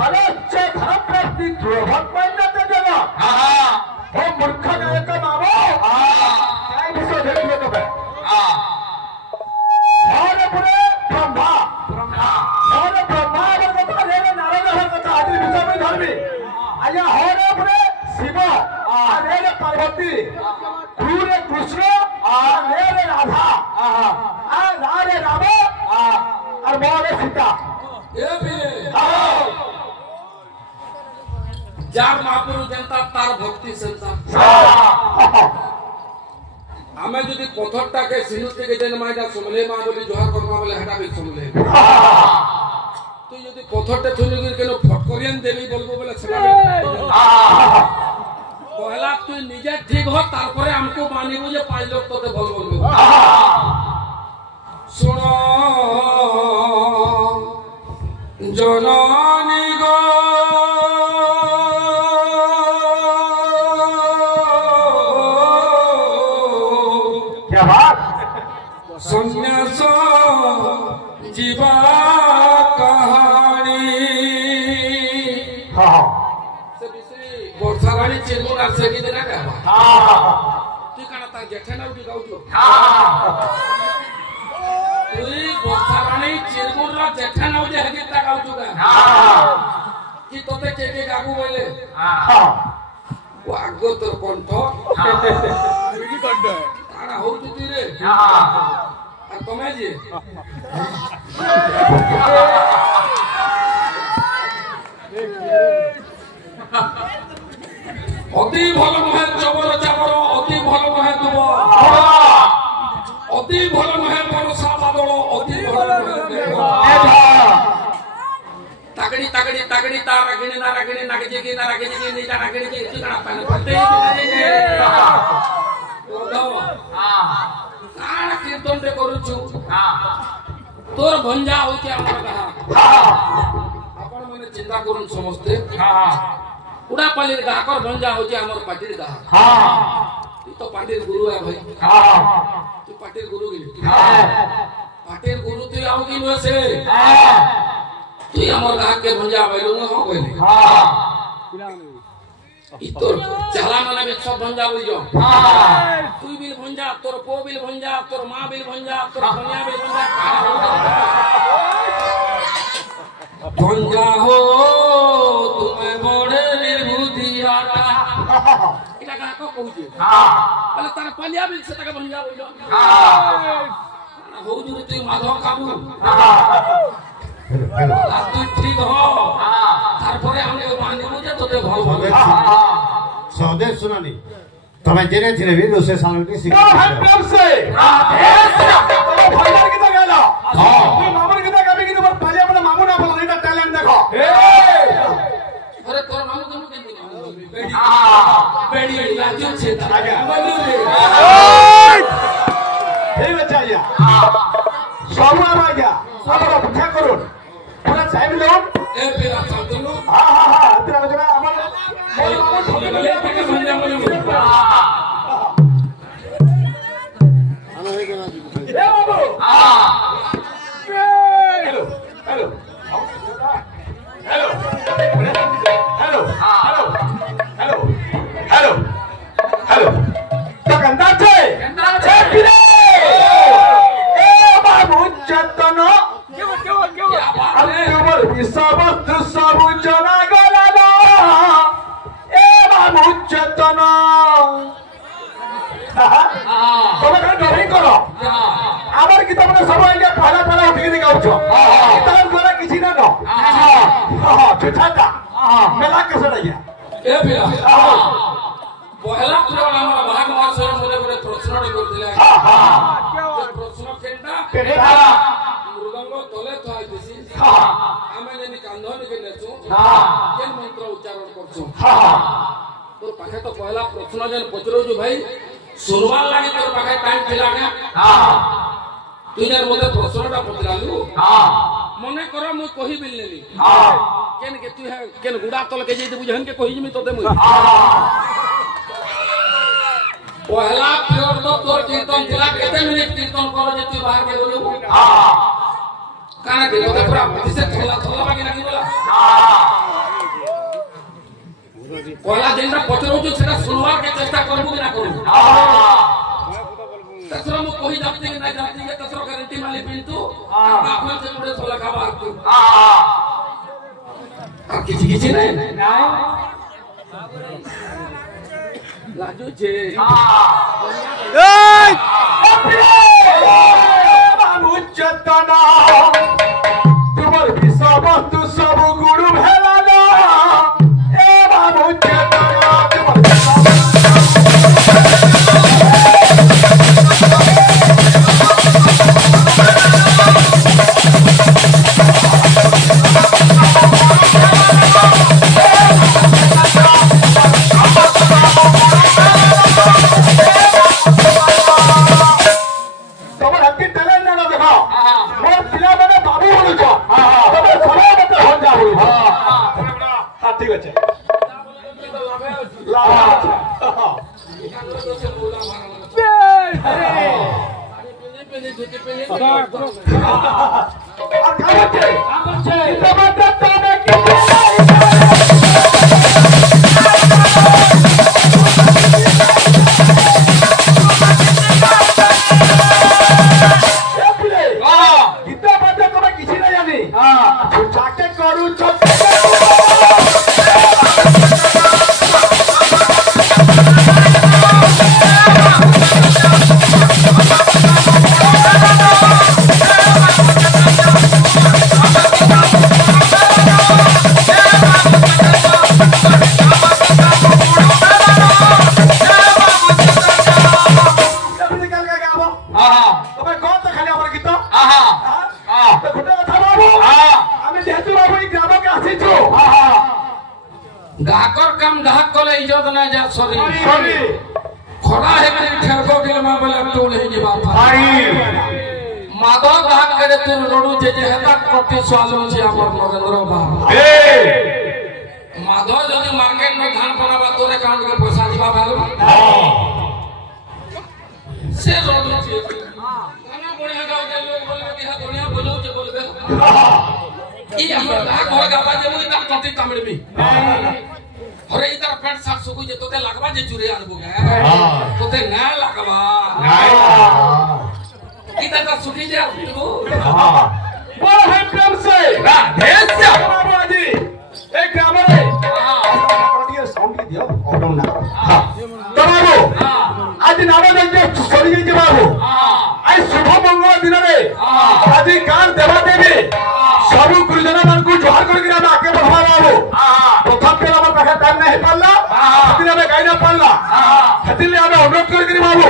फलच्च धनप्राप्ति दुर्भगवन्यते जन हो मूर्ख नायक नाम काय विषय देखिए तबे और पुरे ब्रह्मा और ब्रह्मा कथा रे नारायण कथा आदि विषय में धर्मी आया होरे पुरे शिव आरे पार्वती गुरु कृष्ण आरे राधा रारे राम और मोरे सीता ए भी जार महापुरुष जनता तार भक्ति संसार आमे যদি পথরটাকে সিনুতে দেন মাইটা সমলে মা বলি জোহার করমা বলে হেটা বি সমলে তুই যদি পথরটা থুনি কেন ফটকরিয়ান দেবি বলবো বলে সেটা পহলা তুই নিজে ঠিক হ তারপরে আমকো মানিব যে পাঁচ লোক তোতে বল বলবে শুনো জননী গো क्या बात सन्यास जीवा कहानी से बिसरी बोरसारानी चिरमुर आर से की देना का तू काना ता जेठे ना उठी गाउतो तुई बोरसारानी चिरमुर रा जेठे ना उठी हगी ता गाउतो का कि तोते के गाबू बोले वो आगो तोर कंठ बिगी कंठ आना हो तुती रे আর তুমি জি অতি ভালো নহে জবর চাবর অতি ভালো নহে দুব অতি ভালো নহে বরসা বাদল অতি ভালো নহে তাগড়ি তাগড়ি তাগড়ি তারা গিনি না রাগিনি নাগে জিগি না রাগে জিগি নি জানা গিনি কি ঠিকানা পানে পড়তে কাণ কীর্তন রে করুছু তোর ভঞ্জা হইছে আমার গাহা আপন মনে চিন্তা করুন সমস্তে উড়া পালির গাহকর ভঞ্জা হইছে আমার পাটির গাহা তুই তো পাটির গুরু है भाई তুই পাটির গুরু গিনি পাটির গুরু তুই আও কি নছে তুই আমার গাহকে ভঞ্জা বাইলু ন কইলি ইতর চালা মানে সব ভঞ্জা বইজো তুই বিল ভঞ্জা তোর পো বিল ভঞ্জা তোর মা বিল ভঞ্জা তোর কন্যা বিল ভঞ্জা ভঞ্জা হো তুমি বড়ে নির্বুদ্ধিয়াটা এটা কাকে কইছে বলে তার পালিয়া বিল সে টাকা ভঞ্জা বইজো হউ যদি তুই মাধব কাবু তুই ঠিক হ তারপরে আমি মানিব যে তোতে ভাল ভাল সহদে শুনানি তুমি জেনে ছিলে বি রসে সামনে শিখা प्रेम से तो भैया की तो गेला तू मामन की तो कभी की तो पहले अपना मामू ना बोल नहीं टैलेंट देखो अरे तोर मामू तुम केन बेड़ी बेड़ी लाजो छे बलू रे हे बच्चा या सब आ गया सब पूछा करो पूरा टाइम लो ए पेरा चलतो हां तेरा जरा আমার मामू बोले के भंजा बोले ए बाबू hello hello hello hello hello hello hello hello तो गंदा छे फिरे ए बाबू चतन अंतिमर हिसाब सब जना गला ए बाबू चतन তুমি কেন ড্রয়িং করো আমার কি তোমরা সবাই যে পহলা পহলা উঠি গাউছ তার করে কিছু না ন ছুটাটা মেলা কেসে লাগিয়া এ পেরা পহলা পুরো আমার ভাগ মহাশয় মনে করে প্রশ্নটি করতে প্রশ্ন কেনটা মৃদঙ্গ তলে থাই দিছি আমি যেনি কান্ধনি কে নেছু কেন মন্ত্র উচ্চারণ করছু তোর পাখে তো পহলা প্রশ্ন যেন পচরুছু ভাই শুনবার লাগে তোর পাখে টাইম ଥିଲା না তুই যার মধ্যে প্রশ্নটা পচরালু মনে কর মুই কহি বিললেলি কেন কে তুই কেন গুড়া তলকে যাই দেবু জহন কে কহি জিমি তোতে মুই পহলা পিরিয়ড তো তোর কীর্তন ଥିଲା কেতে মিনিট কীর্তন কর যে তুই বাহার কে বলু কানা কে তোতে পুরা মতিসে থলা থলা বাকি লাগি বলা पहला दिन पचरऊ सेटा सुनवार के चेष्टा करबू कि ना करबू तसरो मु कोही जाति के नहीं जाति के तसरो गारंटी माली पिंतु आखन से मुड़े सोला खाबा तू किछि किछि नहीं लाजू जे चेतना तुमर विश्व तू सब गुरु भेलाना ए बाबू चेतना गाकर काम गाहक कले इज्जत ना जा सरी खड़ा है कि ठेरको के मा बला टोल ही जीवा भाई माधव गाहक करे तू रोडू जे हेता प्रति स्वालो छे हमर नरेंद्र बाबू माधव जदी मार्केट में धान बनाबा तोरे कांड के पैसा जीवा भालो से रोडू छे गाना बढ़िया गाओ के लोग बोलबे कि हा दुनिया बजाऊ जे बोलबे ई हमर गाहक हो गाबा जे मुई ता प्रति तमिलबी अरे इधर पेट साफ सुकु जे तोते लगवा जे चुरे आनबो गे तोते ना लगवा इधर का सुखी जे आनबो बोल है प्रेम से देश बाबू जी एक ग्रामर है ये साउंड के दियो और ना तो बाबू आज नाम जे सरी जे बाबू आज शुभ मंगल दिन रे आज कान देवा देवी सब गुरुजन मन को जोहार कर गिरा आके बढ़वा बाबू प्रथम के हमर पाखे टाइम नहीं पड़ला हतिले में गाइना पड़ला हतिले हमें अनुरोध कर गिरी बाबू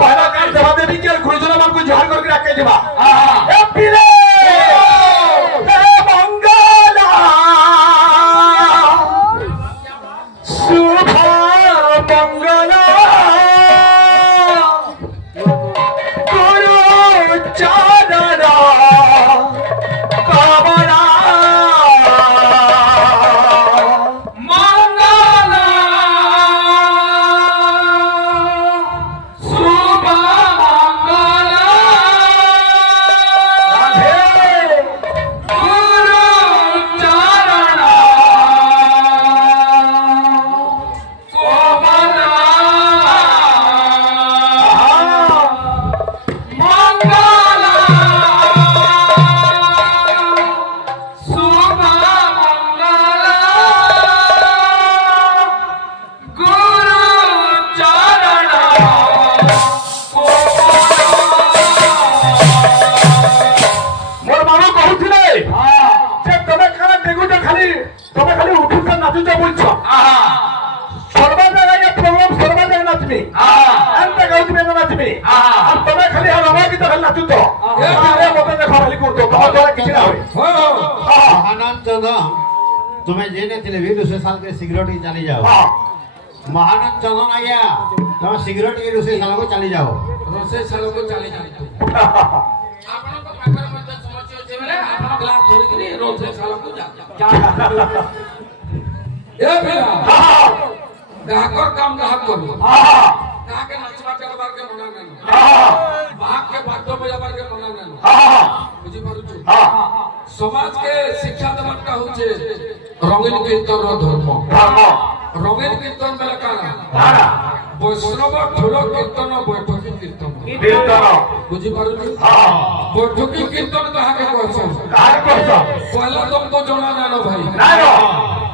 पहला कान देवा देवी के गुरुजन मन को जोहार कर गिरा के जीवा ए पीरे हे मंगला शुभ मंगला गुरु चादरा कामना मंगला शुभ मंगला गुरु चरण कोमला मंगला शुभ मंगला गुरु चरण मोर बाबा कहूथिले जे तमे खाना देगुट खाली तमे खाली उठुछ नाचुछ बोलछ सर्व जगह ये प्रोग्राम सर्व जगह नाचबी अंत कहूथिबे ना नाचबी और तमे खाली हवा की तरह नाचुछ अरे मते देखो खाली को तो द्वारा किछ ना होई महानंद चंदन तुम्हें जेने थिले भी दूसरे साल के सिगरेट ही चली जाओ महानंद चंदन आया तुम सिगरेट के दूसरे साल को चली जाओ रोसे सालो को चली जाए आपण को पाकर मत समझियो जे बेले आपण ग्लास धरि करी रोसे सालो को जा ए फेरा गाहकर काम गाहक करू गाहक के नचवा करबार के मना नहीं बाहक के बातो बजाबार के मना नहीं बुझी पारुछु समाज के शिक्षा देबार का होचे रंगीन कीर्तन रो धर्म রঙের কীর্তন বেলা কানা কানা বৈষ্ণব ঠোল কীর্তন বৈঠকি কীর্তন কীর্তন বুঝি পারুনি হ্যাঁ বৈঠকি কীর্তন কাহাকে কইছ কার করছ পয়লা তোমको জনা জানো ভাই নাইনো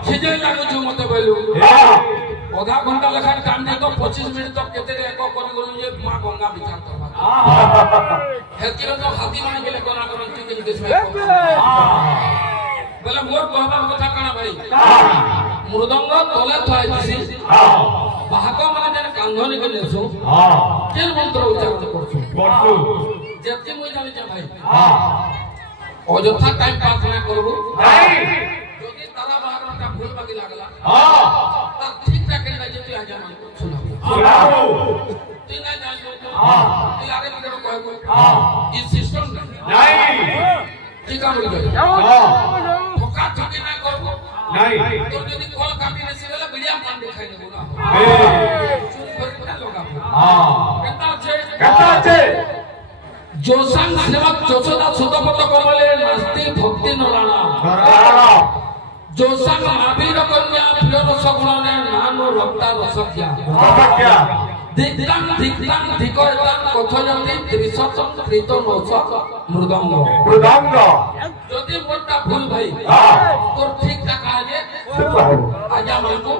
সিজে লাগুଛୁ মতে বইলু হ্যাঁ আধা ঘন্টা লেখা টাইম দে তো 25 মিনিট তক কেতে এক করে গলু যে মা গঙ্গা বিচার করবা হেকিলো তো হাতি মানে গেলে কোনা কোন তুই কি দেশ বলে মোর কহবার কথা কানা ভাই মৃদঙ্গ তলে থাই দিছি বাহাক মানে যেন কান্ধনি কে নেছো কেন মন্ত্র উচ্চারণ করছো বস্তু যেতে মই জানি যে ভাই হ্যাঁ অযথা টাইম পাস না করব নাই যদি তারা বাহারটা ভুল বাকি লাগলা হ্যাঁ তার ঠিক রাখে না যে তুই আজ আমার শোনা শোনাও তুই না জানো হ্যাঁ তুই আরে ভিতরে কইব হ্যাঁ এই সিস্টেম নাই কি কাম হইল হ্যাঁ ঠকা ঠকি না করব নাই তোর যদি কল কাটি নেছি গেলে ভিডিও মান দেখাই দেব না এ চুপ করে না লগাবো হ্যাঁ কেনতা আছে কেমন আছে जोसांग सेवक जोसदा सुतपत करवले नास्ति भक्ति नराणा নরকারা जोसांग महावीर कन्या प्रिय रसगुणने नानु रक्ता रसक्या সত্যা दिक्तां धिकयतां कथयति त्रिशतं कृतनोस मृदंग মৃদঙ্গ যদি মোরটা ভুল ভাই হ্যাঁ তোর ঠিক টাকা আগে সুপার আজ আমাকে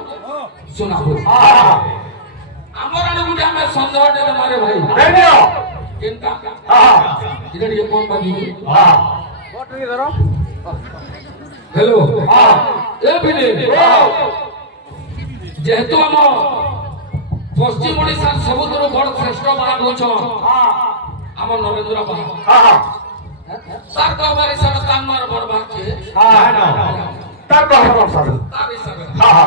শোনাবো হ্যাঁ আমার আনে গুটি আমি সন্দেহটা মারে ভাই নেনিও কেনটা হ্যাঁ এটা দিয়ে কোন বাজি হ্যাঁ हेलो হ্যাঁ ए बिने जेहेतु हम पश्चिम ओडिशा सबुतरो बड़ श्रेष्ठ बाग होछ हम नरेंद्र बाग হ্যাঁ तार कहबार हिसाब तान मार बड़ बाग के হ্যাঁ না তার কথা বল तार हिसाब হ্যাঁ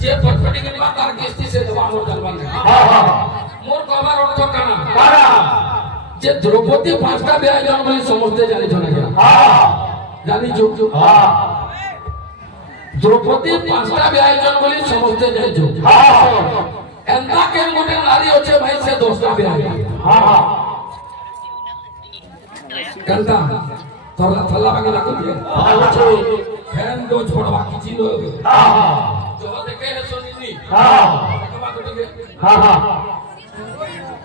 जे पटपटी के बात तार किस्ती से दवा मोर दलबान হ্যাঁ হ্যাঁ मोर कहबार अर्थ काना কারা जे द्रौपदी पांचटा ब्याह जन बोली समझते जानि जना হ্যাঁ जानि जो হ্যাঁ द्रौपदी पांचटा ब्याह जन बोली समझते जाय जो হ্যাঁ एंता केन गोटे नारी होचे भाई से 10टा ब्याह হ্যাঁ कंता तोरा थला बाकी लागो दिए फैन दो छोड़वा किछि नो হ্যাঁ जो देखे है सुनिनी হ্যাঁ कबा गटिगे হ্যাঁ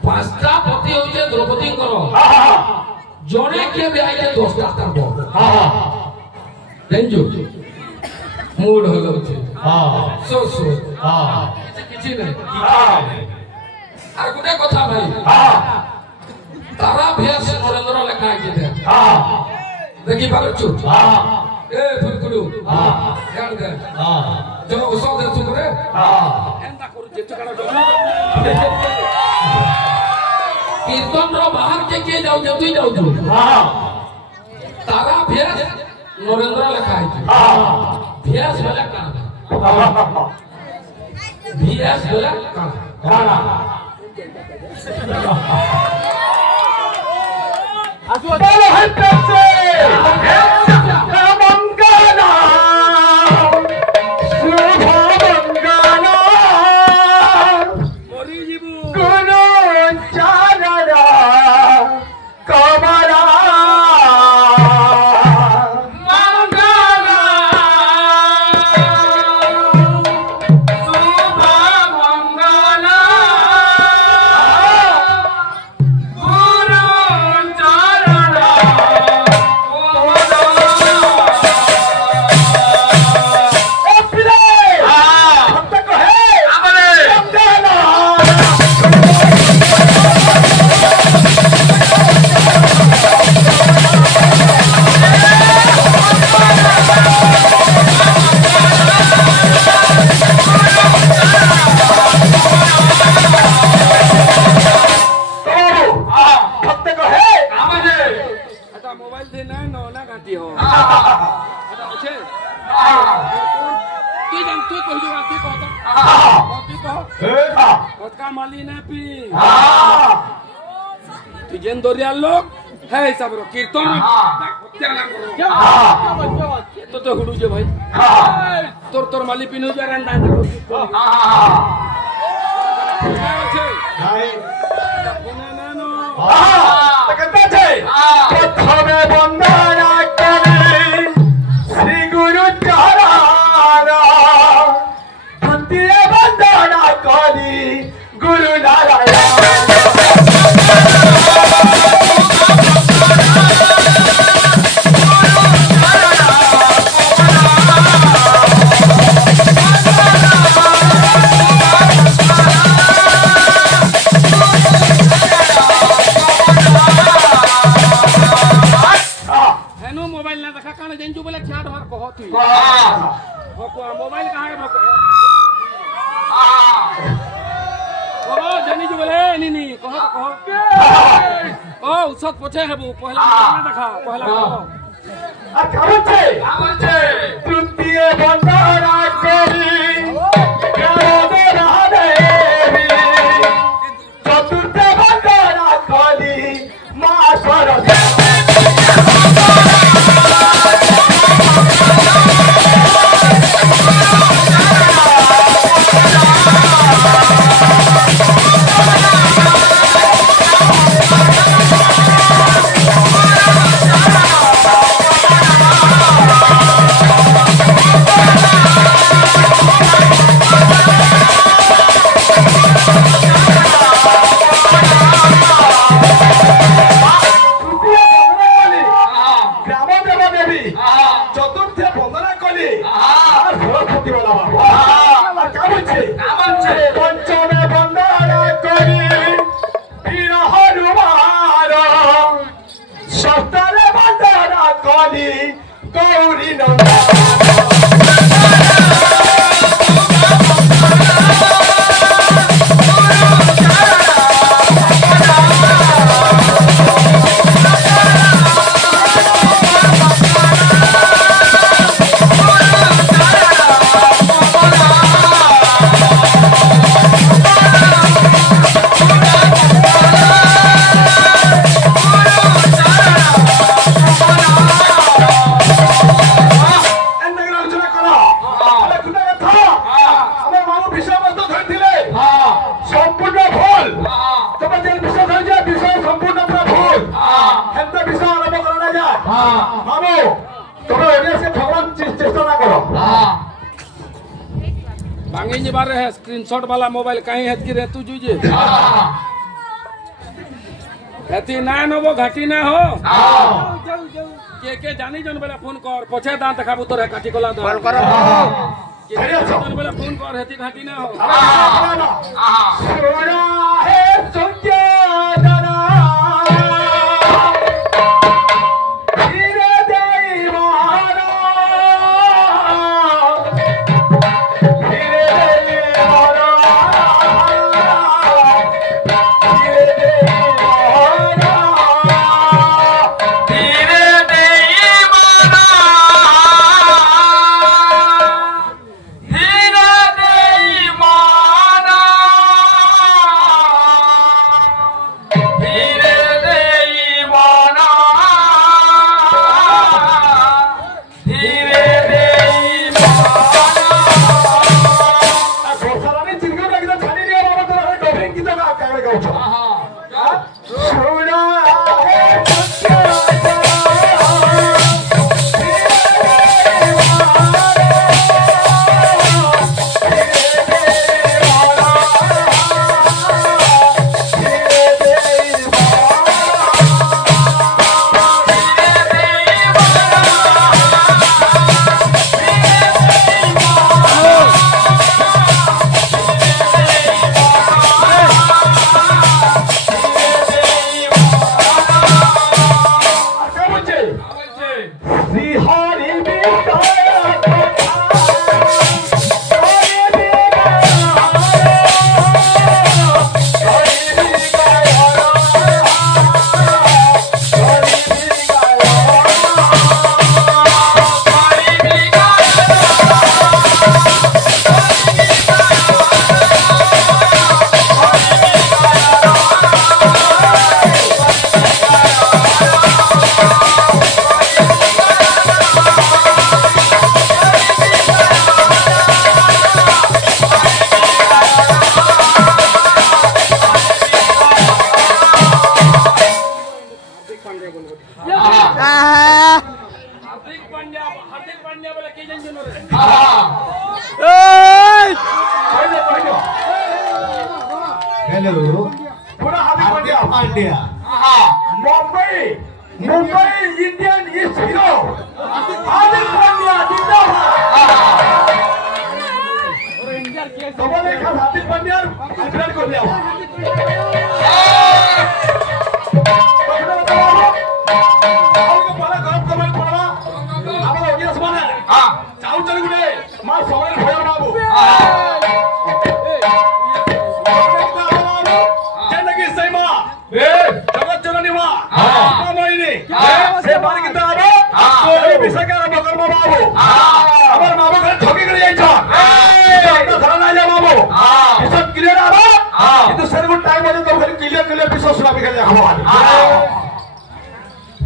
पांचटा पति होचे द्रौपदी करो হ্যাঁ जने के ब्याह के 10टा तार बो হ্যাঁ लेंजो मूड हो गए হ্যাঁ सो হ্যাঁ किछि नहीं হ্যাঁ আর গুটে কথা ভাই হ্যাঁ तारा भेष नरेंद्र लेखा आइছে दे হ্যাঁ देखि पारछु হ্যাঁ ए फुलकुलु হ্যাঁ ध्यान दे হ্যাঁ जो ओसो दे सुकरे হ্যাঁ एंता करू जेतु काना कीर्तन रो बाहर के जाऊ जेतु जाऊ जो হ্যাঁ तारा भेष नरेंद्र लेखा आइছে হ্যাঁ भेष बेला काना भेष बेला काना কারা বলো হইতেছে মঙ্গলা শুভ মঙ্গলা মরি জীবু গুরু চারণা কমলা মঙ্গলা শুভ মঙ্গলা গুরু চারণা मोबाइल दे ना ना घाटी हो এটা আছে তুই জান তুই কই দিবা তুই কত তুই কহ কতকা মালি না পি তুই যেন দরিয়ার লোক হে হিসাব র কীর্তন হত্যা না করো তো তো হুডু যে ভাই তোর তোর মালি পিনু যে রান্না করো আছে না নো প্রথমে বন্দনা করি শ্রী গুরু চরণ तू हां भको मोबाइल कहां है भको कहो जनी जो बोले नी कहो ओ उसत पछे हेबू पहला ना देखा पहला कहो आ कामचे तृतीय बंदना करी प्यारे राधेवी चतुर्थ बंदना करी मां सरस्वती गौरी नंदा बांगी जी बारे है स्क्रीनशॉट वाला मोबाइल कहीं है कि रे तू जुजे हेती ना नबो घाटी ना हो के जानी जन बेला फोन कर पछे दांत देखाबू तोरे काटी कोला दो कॉल कर के जन बेला फोन कर हेती घाटी ना हो सोना है सुज्ञा दना हेलो पूरा Hardik Pandya Mumbai Indian east hero Hardik Pandya जिंदाबाद तुम्हारे खास हार्दिक पांड्या अभिनंदन को लिया बड़ा गौरव कमेंट पड़ा हमारा ऑडियंस बना से बार कितना आबो कोई विषय के आरंभ करबो बाबू हमर बाबू घर ठगी कर जाई छ तो धरा ना जा बाबू सब क्लियर आबो কিন্তু সেরকম টাইম আছে তো খালি ক্লিয়ার বিশেষ সুনাবি খেলে দেখাবো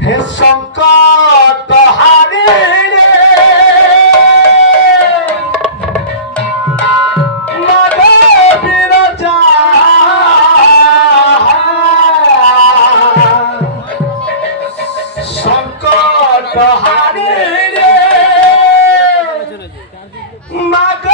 হে সংকট হারি রে মাধবীর যা সংকট হারি রে মাগ